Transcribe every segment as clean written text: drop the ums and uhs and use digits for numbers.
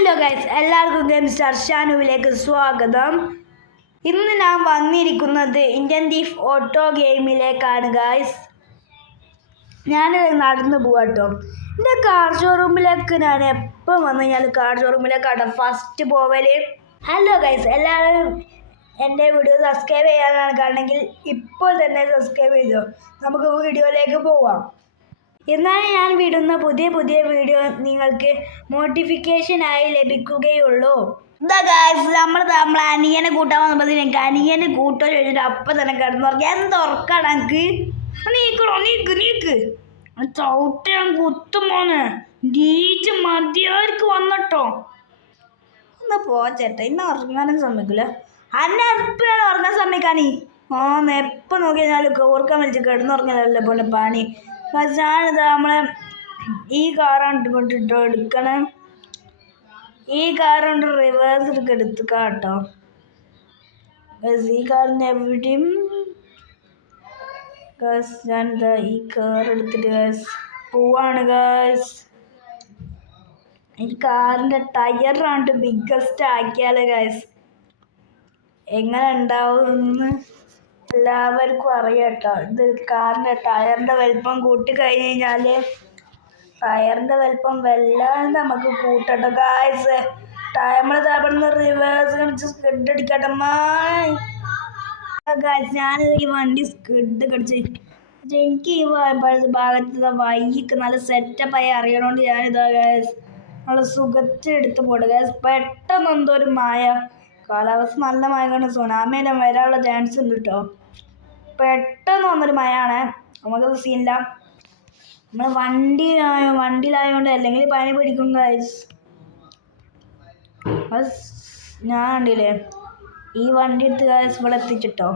Hello guys, എല്ലാവർക്കും game star ഷാനുവിലേക്ക് സ്വാഗതം. ഇന്ന് ഞാൻ വന്നിരിക്കുന്നത് ഇന്ത്യൻ തീഫ് ഓട്ടോ ഗെയിമിലേക്കാണ് ഗൈസ്. ഞാൻ നടന്നു പോവാട്ടോ. എൻ്റെ കാർ ഷോറൂമിലേക്ക് ഞാൻ എപ്പോൾ വന്നു കഴിഞ്ഞാൽ കാർ ഷോറൂമിലേക്കാട്ടോ ഫസ്റ്റ് പോവല്. ഹലോ ഗൈസ്, എല്ലാവരും എൻ്റെ വീഡിയോ സബ്സ്ക്രൈബ് ചെയ്യാനാണ് കാണണമെങ്കിൽ ഇപ്പോൾ തന്നെ സബ്സ്ക്രൈബ് ചെയ്തോ. നമുക്ക് വീഡിയോയിലേക്ക് പോവാം. എന്നാൽ ഞാൻ വിടുന്ന പുതിയ വീഡിയോ നിങ്ങൾക്ക് നോട്ടിഫിക്കേഷനായി ലഭിക്കുകയുള്ളൂ. നമ്മളെ അനിയനെ കൂട്ടാൻ വന്നപ്പോൾ എനിക്ക് അനിയനെ കൂട്ടോ ചോദിച്ചിട്ട് അപ്പം തന്നെ കിടന്നു പറഞ്ഞു. എന്ത് ഉറക്കാണ് എനിക്ക്? നീക്ക് ചവിട്ട് ഞാൻ കുത്തും പോന്ന് നീച്ച് മതിയവർക്ക് വന്നിട്ടോ. ഒന്ന് പോച്ചേട്ടാ, ഇന്ന് ഉറങ്ങാനും സമ്മതിക്കില്ല. അന്നെ എപ്പോഴാണ് ഉറങ്ങാൻ സമ്മതിക്കാനീ? എപ്പോൾ നോക്കി കഴിഞ്ഞാൽ ഓർക്കാൻ വിളിച്ച് കിടന്നുറങ്ങലല്ലേ പോലെ പണി. ഞാനിത് നമ്മളെ ഈ കാറാണ് കൊണ്ടിട്ടോ എടുക്കണേ. ഈ കാർ കൊണ്ട് റിവേഴ്സ് എടുക്കാട്ടോ. ഈ കാറിന് എവിടെയും ഞാനിതാ ഈ കാർ എടുത്തിട്ട് പോവാണ് ഗാസ്. ഈ കാറിൻ്റെ ടയറാണ്ട് ബിഗ്ഗസ്റ്റ് ആക്കിയാലോ ഗാസ് എങ്ങനെ ഉണ്ടാവുമെന്ന് എല്ലാവർക്കും അറിയാം കേട്ടോ. ഇത് കാറിൻ്റെ ടയറിൻ്റെ വലിപ്പം കൂട്ടി കഴിഞ്ഞ് കഴിഞ്ഞാൽ ടയറിൻ്റെ വലിപ്പം വല്ലാണ്ട് നമുക്ക് കൂട്ടട്ടോ ഗായ്സ്. നമ്മൾ ഇവിടുന്ന് റിവേഴ്സ് സ്കിഡ് അടിക്കട്ടെ ഗായ്സ്. ഞാൻ ഈ വണ്ടി സ്കിഡ് കടിച്ച് എനിക്ക് ഈ ഭാഗത്ത് വൈക്ക് നല്ല സെറ്റപ്പായി അറിയണോണ്ട് ഞാനിതാ ഗായ്സ് നല്ല സുഖത്തിൽ എടുത്ത് പോട്ടെ ഗായ്സ്. പെട്ടെന്ന് എന്തോ ഒരു മായ കാലാവസ്ഥ നല്ല മഴ കൊണ്ട് സുനാമിയെല്ലാം വരാനുള്ള ചാൻസ് ഉണ്ട് കേട്ടോ. പെട്ടെന്ന് വന്നൊരു മഴയാണ്, നമുക്കത് സീനില്ല. നമ്മൾ വണ്ടിയിലായതുകൊണ്ട് അല്ലെങ്കിൽ പനി പിടിക്കും ഗൈസ്. ഞാൻ കണ്ടില്ലേ ഈ വണ്ടി എടുത്ത് ഗൈസ് ഇവിടെ എത്തിച്ചിട്ടോ.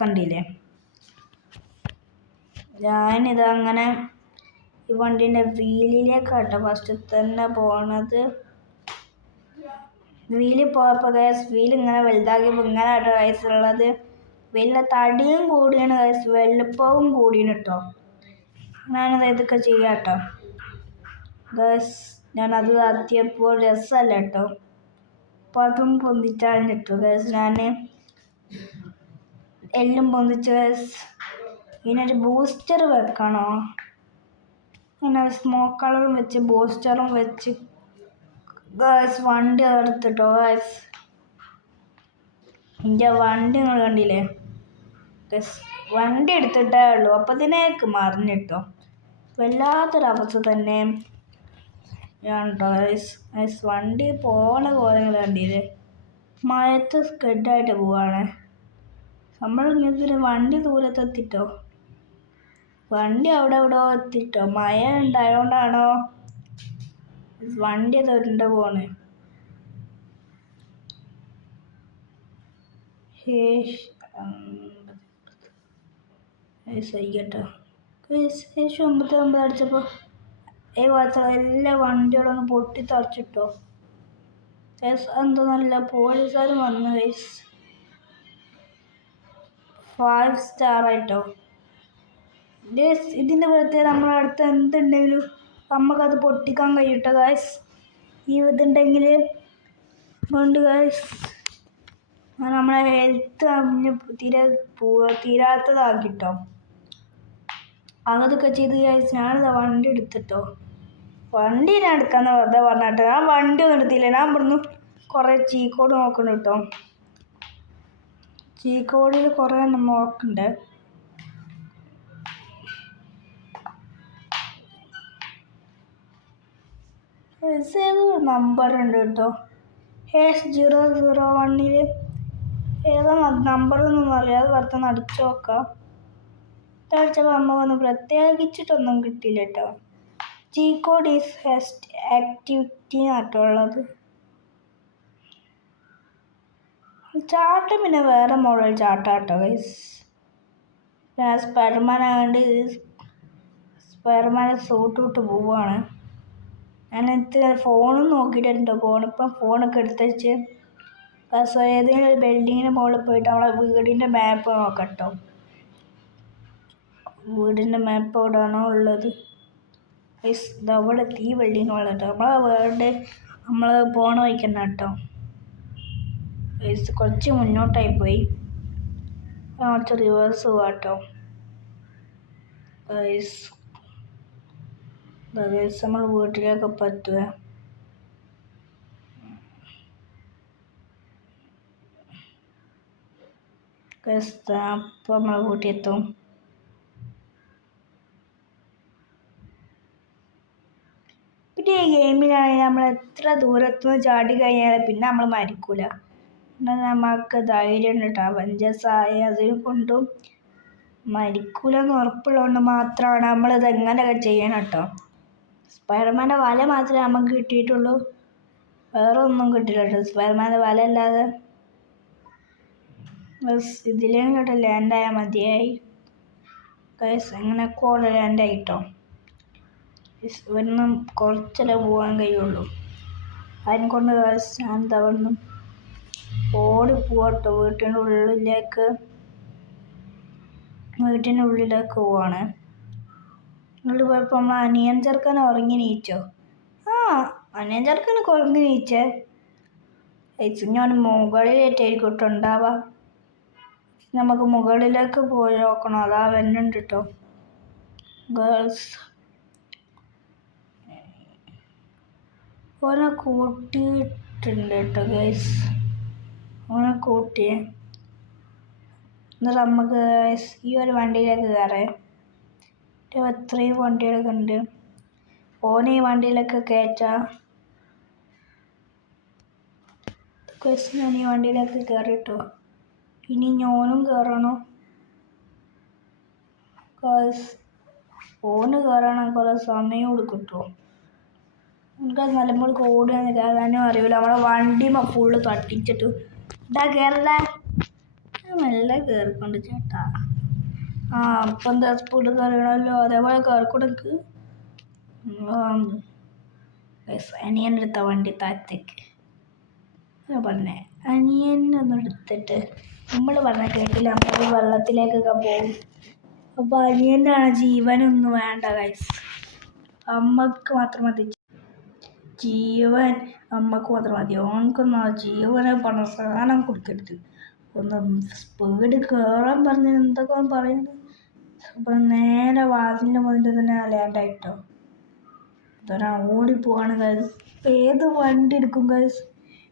കണ്ടില്ലേ ഞാനിത് അങ്ങനെ ഈ വണ്ടീൻ്റെ വീലിലേക്കാട്ടോ ഫസ്റ്റ് തന്നെ പോണത്. വീല് പോയപ്പോൾ ഗൈസ് വീൽ ഇങ്ങനെ വലുതാക്കിയപ്പോൾ ഇങ്ങനെ ആട്ടോ ഗൈസ് ഉള്ളത്. വലിയ തടിയും കൂടിയാണ് ഗൈസ്, വലുപ്പവും കൂടിയാണ് കേട്ടോ. ഞാനത് ഇതൊക്കെ ചെയ്യാം കേട്ടോ ഗൈസ്. ഞാനത് എത്തിയപ്പോൾ രസമല്ല കേട്ടോ, അപ്പോൾ അതും പൊന്തിച്ചാൽ കിട്ടും ഗൈസ്. ഞാൻ എല്ലാം പൊന്തിച്ച് ഗൈസ്. ഇതിനൊരു ബൂസ്റ്റർ വെക്കണോ? ഇങ്ങനെ സ്മോക്ക് കളറും വെച്ച് ബൂസ്റ്ററും വെച്ച് ഗൈസ് വണ്ടി എടുത്തിട്ടോ ഗൈസ്. എൻ്റെ വണ്ടി നിങ്ങൾ കണ്ടില്ലേ ഗൈസ്? വണ്ടി എടുത്തിട്ടേ ഉള്ളൂ അപ്പത്തിനേക്ക് മറിഞ്ഞിട്ടോ. വല്ലാത്തൊരവസ്ഥ തന്നെ കേട്ടോ ഗൈസ്. വണ്ടി പോണ പോലെ കണ്ടില്ലേ? മഴത്ത് സ്കെഡായിട്ട് പോവാണ് നമ്മൾ. ഇങ്ങനെ വണ്ടി ദൂരത്തെത്തിട്ടോ, വണ്ടി അവിടെ എത്തിട്ടോ. മഴ ഉണ്ടായതുകൊണ്ടാണോ വണ്ടി തൊണ്ട പോണ്? കേട്ടോ 9 അടിച്ചപ്പോൾ എല്ലാ വണ്ടികളൊന്ന് പൊട്ടി തറച്ചിട്ടോ. എന്തോ നല്ല പോലീസുകാരും വന്നു ഗൈസ്. 5 സ്റ്റാർ ആയിട്ടോ. ഇതിൻ്റെ പ്രത്യേകത നമ്മുടെ അടുത്ത് എന്തുണ്ടെങ്കിലും നമുക്കത് പൊട്ടിക്കാൻ കഴിയട്ടോ ഗൈസ്. ഈ ഇതുണ്ടെങ്കിൽ കൊണ്ട് ഗൈസ് നമ്മളെ ഹെൽത്ത് തീരാത്തതാക്കിട്ടോ. അതൊക്കെ ചെയ്ത് ഗൈസ് ഞാനിതാ വണ്ടി എടുത്തിട്ടോ. വണ്ടി ഞാൻ എടുക്കാമെന്ന് വെറുതെ പറഞ്ഞിട്ടോ. ഞാൻ വണ്ടി ഒന്നും എടുത്തില്ല. ഞാൻ ഇവിടുന്ന് കുറേ ചീക്കോട് നോക്കണം കേട്ടോ. ചീക്കോടിൽ കുറേ എണ്ണം നോക്കണ്ടേ. ഏതോ നമ്പർ ഉണ്ട് കേട്ടോ. H001 ഏതാ നമ്പറൊന്നും അറിയാതെ പുറത്തുനിന്ന് അടിച്ചു നോക്കാം. അടിച്ചപ്പോൾ നമുക്കൊന്നും പ്രത്യേകിച്ചിട്ടൊന്നും കിട്ടിയില്ല കേട്ടോ. G code is Hurst activity ആട്ടോ ഉള്ളത്. ചാട്ടം പിന്നെ വേറെ മോഡൽ ചാട്ടാട്ടോ ഗൈസ്. ഞാൻ സ്പൈഡർമാനായതുകൊണ്ട് സ്പൈഡർമാനെ സൂട്ട് വിട്ട് പോവുകയാണ്. ഞാനെടുത്ത് ഫോണും നോക്കിയിട്ടുണ്ടോ. ഫോണൊക്കെ എടുത്ത് വെച്ച് ഏതെങ്കിലും ഒരു ബിൽഡിങ്ങിന് മുകളിൽ പോയിട്ട് നമ്മളെ വീടിൻ്റെ മാപ്പ് നോക്കട്ടോ. വീടിൻ്റെ മാപ്പ് എവിടെയാണോ ഉള്ളത് അവിടെ തീ വെള്ളിന്ന് കേട്ടോ. നമ്മളെ വേൾഡ് നമ്മൾ പോണ വയ്ക്കണ്ട കേട്ടോ. കുറച്ച് മുന്നോട്ടായി പോയി. കുറച്ച് റിവേഴ്സ് പോവാട്ടോ. നമ്മൾ വീട്ടിലേക്ക് പറ്റുക. അപ്പം നമ്മളെ വീട്ടിലെത്തും. പിന്നെ ഈ ഗെയിമിലാണെങ്കിൽ നമ്മൾ എത്ര ദൂരത്തുനിന്ന് ചാടി കഴിഞ്ഞാൽ പിന്നെ നമ്മൾ മരിക്കൂല. എന്നാൽ നമുക്ക് ധൈര്യം ഉണ്ട് കേട്ടോ. അവഞ്ചേഴ്സായ അതിനെ കൊണ്ടും മരിക്കൂലെന്ന് ഉറപ്പുള്ളതുകൊണ്ട് മാത്രമാണ് നമ്മളിത് എങ്ങനെയൊക്കെ ചെയ്യണം കേട്ടോ. സ്പൈഡർമാൻ്റെ വല മാത്രമേ നമുക്ക് കിട്ടിയിട്ടുള്ളൂ, വേറെ ഒന്നും കിട്ടില്ല കേട്ടോ. സ്പൈഡർമാൻ്റെ വല അല്ലാതെ ഇതിലേയും കേട്ടോ ലാൻഡായാൽ മതിയായി. എങ്ങനെയൊക്കെ ഓടെ ലാൻഡായി കേട്ടോ. ഇവിടുന്ന് കുറച്ചല്ലേ പോകാൻ കഴിയുള്ളൂ. അതിനെക്കൊണ്ട് ശാന്ത അവിടുന്ന് ഓടിപ്പോട്ടോ. വീട്ടിൻ്റെ ഉള്ളിലേക്ക് പോവാണ്. ഉള്ളിൽ പോയപ്പോൾ നമ്മൾ അനിയൻ ചെറുക്കൻ ഉറങ്ങി നീച്ചോ. അനിയൻ ചെറുക്കൻ ഉറങ്ങി നീച്ചേ. ഞാൻ മുകളിലേറ്റായിരിക്കും കേട്ടോ ഉണ്ടാവുക. നമുക്ക് മുകളിലേക്ക് പോയി നോക്കണം. അതാ വരുന്നുണ്ട് കേട്ടോ ഗേൾസ്. ഓനെ കൂട്ടിയിട്ടുണ്ട് കേട്ടോ ഗൈസ്. ഓനെ കൂട്ടിയേ. എന്നിട്ട് നമുക്ക് ഈ ഒരു വണ്ടിയിലേക്ക് കയറേ. എത്രയും വണ്ടികളൊക്കെ ഉണ്ട്. ഓനെ ഈ വണ്ടിയിലൊക്കെ കയറ്റാം. ഞാൻ ഈ വണ്ടിയിലേക്ക് കയറിട്ടോ. ഇനി ഞാനും കയറണം. ഓന് കയറണം കുറേ സമയം കൊടുക്കട്ടോ. നമുക്ക് നിലമ്പൂർക്ക് ഓടുകയെന്ന് കയറാനും അറിയില്ല. നമ്മളെ വണ്ടിമ ഫുള്ള് തട്ടിച്ചിട്ട് ഇതാ കയറല. മെല്ലെ കയറിക്കൊണ്ട് ചേട്ടാ. അപ്പം എന്താ സ്പീഡ് കയറണമല്ലോ. അതേപോലെ കയറിക്കൊടുക്ക്. അനിയൻ്റെ അടുത്ത വണ്ടി താഴത്തേക്ക് പറഞ്ഞേ. അനിയനൊന്നും എടുത്തിട്ട് നമ്മൾ പറഞ്ഞ കേട്ടില്ല. നമ്മൾ വെള്ളത്തിലേക്കൊക്കെ പോകും. അപ്പോൾ അനിയൻ്റെ ജീവനൊന്നും വേണ്ട ഗൈസ്. അമ്മക്ക് മാത്രം മതി ജീവൻ. അമ്മക്ക് മാത്രം മതി. ഓനക്കൊന്നും ആ ജീവനെ പറഞ്ഞ സാധനം കൊടുക്കരുത്. ഒന്ന് സ്പീഡ് കയറാൻ പറഞ്ഞ എന്തൊക്കെ പറയുന്നത്. അപ്പം നേരെ വാതിലിൻ്റെ മുന്നിൽ തന്നെ ലാൻഡായിട്ടോ. ഇതൊരാ ഓടിപ്പോവാണ് ഗൈസ്. ഏത് വണ്ടി എടുക്കും ഗൈസ്?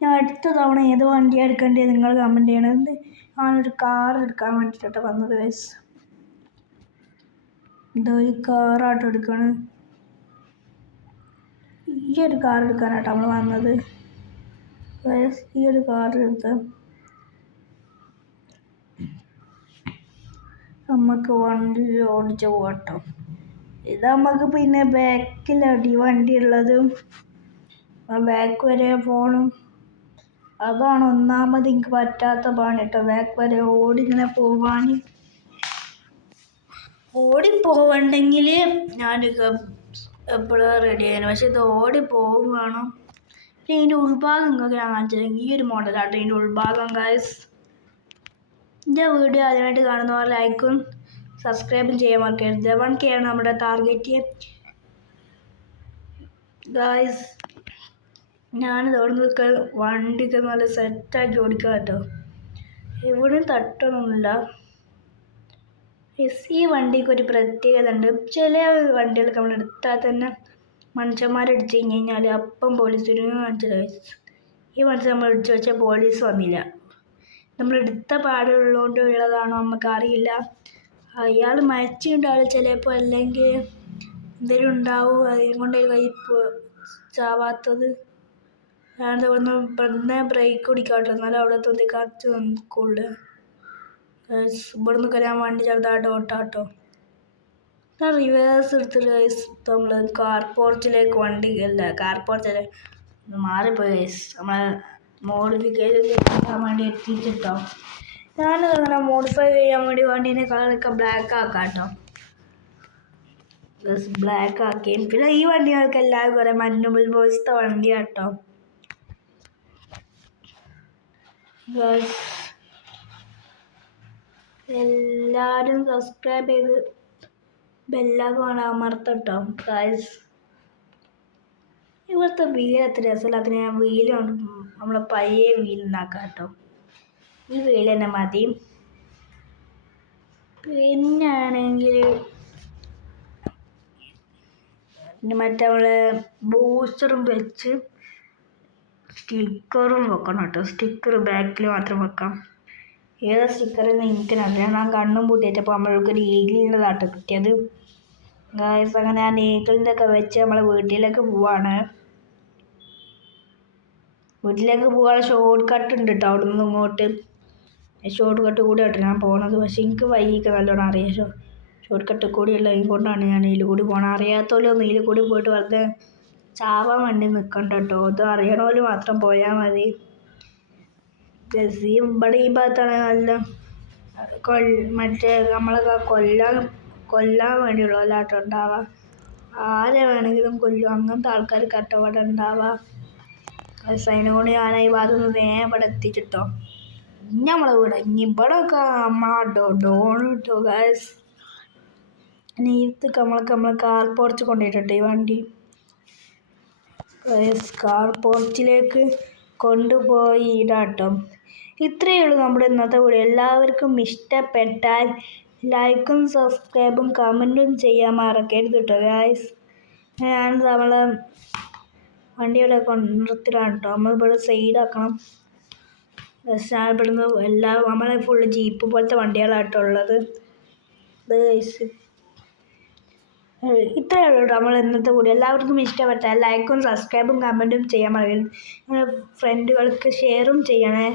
ഞാൻ അടുത്ത തവണ ഏത് വണ്ടിയാണ് എടുക്കേണ്ടത് നിങ്ങൾ കമൻറ്റ് ചെയ്യണത്. ഞാനൊരു കാർ എടുക്കാൻ വേണ്ടിയിട്ടോ വന്നത് ഗൈസ്. ഇതൊരു കാറാട്ടോ എടുക്കണം. ഈ ഒരു കാർ എടുക്കാനാട്ടോ നമ്മൾ വന്നത്. ഈ ഒരു കാർ എടുത്ത് നമുക്ക് വണ്ടി ഓടിച്ച് പോകട്ടോ. ഇത് നമുക്ക് പിന്നെ ബാക്കിലടി വണ്ടി ഉള്ളതും ബാക്ക് വരെ പോകണം. അതാണ് ഒന്നാമത് എനിക്ക് പറ്റാത്ത പണി കേട്ടോ. ബാക്ക് വരെ ഓടിങ്ങനെ ഓടിപ്പോവണ്ടെങ്കിൽ ഞാൻ എപ്പോഴും റെഡി ആയിരുന്നു. പക്ഷെ ഇത് ഓടിപ്പോവും വേണം. പിന്നെ ഇതിൻ്റെ ഉൾഭാഗം നിങ്ങൾക്ക് ഞാൻ കാണിച്ചില്ലെങ്കിൽ ഈ ഒരു മോഡലാട്ടോ ഇതിൻ്റെ ഉൾഭാഗം ഗൈസ്. എൻ്റെ വീഡിയോ ആദ്യമായിട്ട് കാണുന്നവർ ലൈക്കും സബ്സ്ക്രൈബും ചെയ്യാൻ മറക്കരുത്. 1K ആണ് നമ്മുടെ ടാർഗറ്റ് ഗൈസ്. ഞാനിത് അവിടെ നിൽക്കുക വണ്ടിയൊക്കെ നല്ല സെറ്റാക്കി ഓടിക്കുക കേട്ടോ. എവിടെയും തട്ടണമൊന്നുമില്ല. ഈ വണ്ടിക്ക് ഒരു പ്രത്യേകത ഉണ്ട്. ചില വണ്ടികളൊക്കെ നമ്മൾ എടുത്താൽ തന്നെ മനുഷ്യന്മാരടിച്ച് കഴിഞ്ഞാൽ അപ്പം പോലീസ് വരും കാണിച്ചത്. ഈ മനുഷ്യൻ നമ്മൾ ഇടിച്ചു വെച്ചാൽ പോലീസ് വന്നില്ല. നമ്മളെടുത്ത പാടുള്ളതുകൊണ്ട് ഉള്ളതാണോ നമുക്കറിയില്ല. അയാൾ മരിച്ചിട്ടുണ്ടാവില്ല ചിലപ്പോൾ, അല്ലെങ്കിൽ എന്തെങ്കിലും ഉണ്ടാവും. അതിനെ കൊണ്ട് ചാവാത്തത്. ഞാൻ ഇവിടുന്ന് ബ്രേക്ക് കുടിക്കാട്ടോ. എന്നാലും അവിടെ തോന്നി കാറ്റ് നിൽക്കുള്ളൂ. ഇവിടുന്ന് ഞാൻ വണ്ടി ചെറുതായിട്ട് ഓട്ടാട്ടോ. ഞാൻ റിവേഴ്സ് എടുത്തിട്ട് നമ്മൾ കാർ പോർച്ചിലേക്ക് വണ്ടി അല്ല കാർ പോർച്ചിലെ മാറിപ്പോയി ഗൈസ്. നമ്മളെ മോഡിഫിക്കേഷൻ ചെയ്യാൻ വേണ്ടി എത്തിച്ചിട്ടോ. ഞാനതങ്ങനെ മോഡിഫൈ ചെയ്യാൻ വേണ്ടി വണ്ടീൻ്റെ കളറൊക്കെ ബ്ലാക്ക് ആക്കാം കേട്ടോ. ബ്ലാക്ക് ആക്കി. പിന്നെ ഈ വണ്ടികൾക്ക് എല്ലാവരും കുറേ മഞ്ഞുബിൾ ബോയ്സിൻ്റെ വണ്ടിയാട്ടോ. എല്ലാവരും സബ്സ്ക്രൈബ് ചെയ്ത് ബെല്ലൈക്കൺ അമർത്തട്ടോ ഗൈസ്. ഇവിടുത്തെ വീൽ എത്ര രസമില്ല. അതിന് ഞാൻ വീല് നമ്മളെ പഴയ വീലുണ്ടാക്കാം കേട്ടോ. ഈ വീല് തന്നെ മതി. പിന്നാണെങ്കിൽ മറ്റേ നമ്മളെ ബൂസ്റ്ററും വെച്ച് സ്റ്റിക്കറും വെക്കണം കേട്ടോ. സ്റ്റിക്കർ ബാക്കിൽ മാത്രം വെക്കാം. ഏതാ സ്റ്റിക്കറെന്ന് എനിക്കറിയാം. ഞാൻ കണ്ണും പൂട്ടിയിട്ടപ്പോൾ നമ്മൾക്കൊരു ഈഗിളിൻ്റെതാട്ടോ കിട്ടിയത്. ഗായ്സ് അങ്ങനെ ഞാൻ ഈഗിളിൻ്റെ ഒക്കെ വെച്ച് നമ്മളെ വീട്ടിലേക്ക് പോവാണ്. വീട്ടിലേക്ക് പോകാൻ ഷോർട്ട് കട്ട് ഉണ്ട് കേട്ടോ. അവിടെ നിന്ന് ഇങ്ങോട്ട് ഷോർട്ട് കട്ട് കൂടി ആട്ടോ ഞാൻ പോണത്. പക്ഷെ എനിക്ക് വൈകിക്ക് നല്ലോണം അറിയാം. ഷോർട്ട് കട്ട് കൂടിയുള്ള കൊണ്ടാണ് ഞാൻ ഇതിൽ കൂടി പോകണം. അറിയാത്തവരൊന്നും ഇതിൽ കൂടി പോയിട്ട് വെറുതെ ചാവാൻ വേണ്ടി നിൽക്കണ്ട കേട്ടോ. ഇത് അറിയണവർ മാത്രം പോയാൽ മതി. ഇവിടെ ഈ ഭാഗത്താണ് നല്ല മറ്റേ നമ്മളെ കൊല്ലാൻ വേണ്ടിയുള്ള ആട്ടോ ഉണ്ടാവുക. ആരെ വേണമെങ്കിലും കൊല്ലും. അങ്ങനത്തെ ആൾക്കാർ കട്ടവിടെ ഉണ്ടാവുക. അതിനെ കൊണ്ട് ഞാൻ ഈ ഭാഗത്തൊന്ന് ഇവിടെ എത്തിച്ചിട്ടോ. ഇനി നമ്മളെ വീട് ഇനി ഇവിടെ ഒക്കെ ഡോൺ കിട്ടോ ഗായ്സ്. ഇനി ഇതൊക്കെ നമ്മളെ കാർ പോർച്ച് കൊണ്ടുപോയിട്ടോ ഈ വണ്ടി. കാർ പോർച്ചിലേക്ക് കൊണ്ടുപോയി ഇടാട്ടോ. ഇത്രയേ ഉള്ളൂ നമ്മുടെ ഇന്നത്തെ വീഡിയോ. എല്ലാവർക്കും ഇഷ്ടപ്പെട്ടാൽ ലൈക്കും സബ്സ്ക്രൈബും കമൻറ്റും ചെയ്യാൻ മറക്കരുത് കേട്ടോ ഗായ്സ്. ഞാൻ നമ്മളെ വണ്ടിയുടെ കൊണ്ടത്തിലാണ് കേട്ടോ. നമ്മളിവിടെ സൈഡാക്കണം. ഞാൻ ഇവിടുന്ന് നമ്മളെ ഫുള്ള് ജീപ്പ് പോലത്തെ വണ്ടികളാട്ടോ ഉള്ളത്. ഇത്രയേ ഉള്ളൂ നമ്മൾ ഇന്നത്തെ വീഡിയോ. എല്ലാവർക്കും ഇഷ്ടപ്പെട്ടാൽ ലൈക്കും സബ്സ്ക്രൈബും കമൻറ്റും ചെയ്യാൻ മറക്കരുത്. ഫ്രണ്ടുകൾക്ക് ഷെയറും ചെയ്യണേ.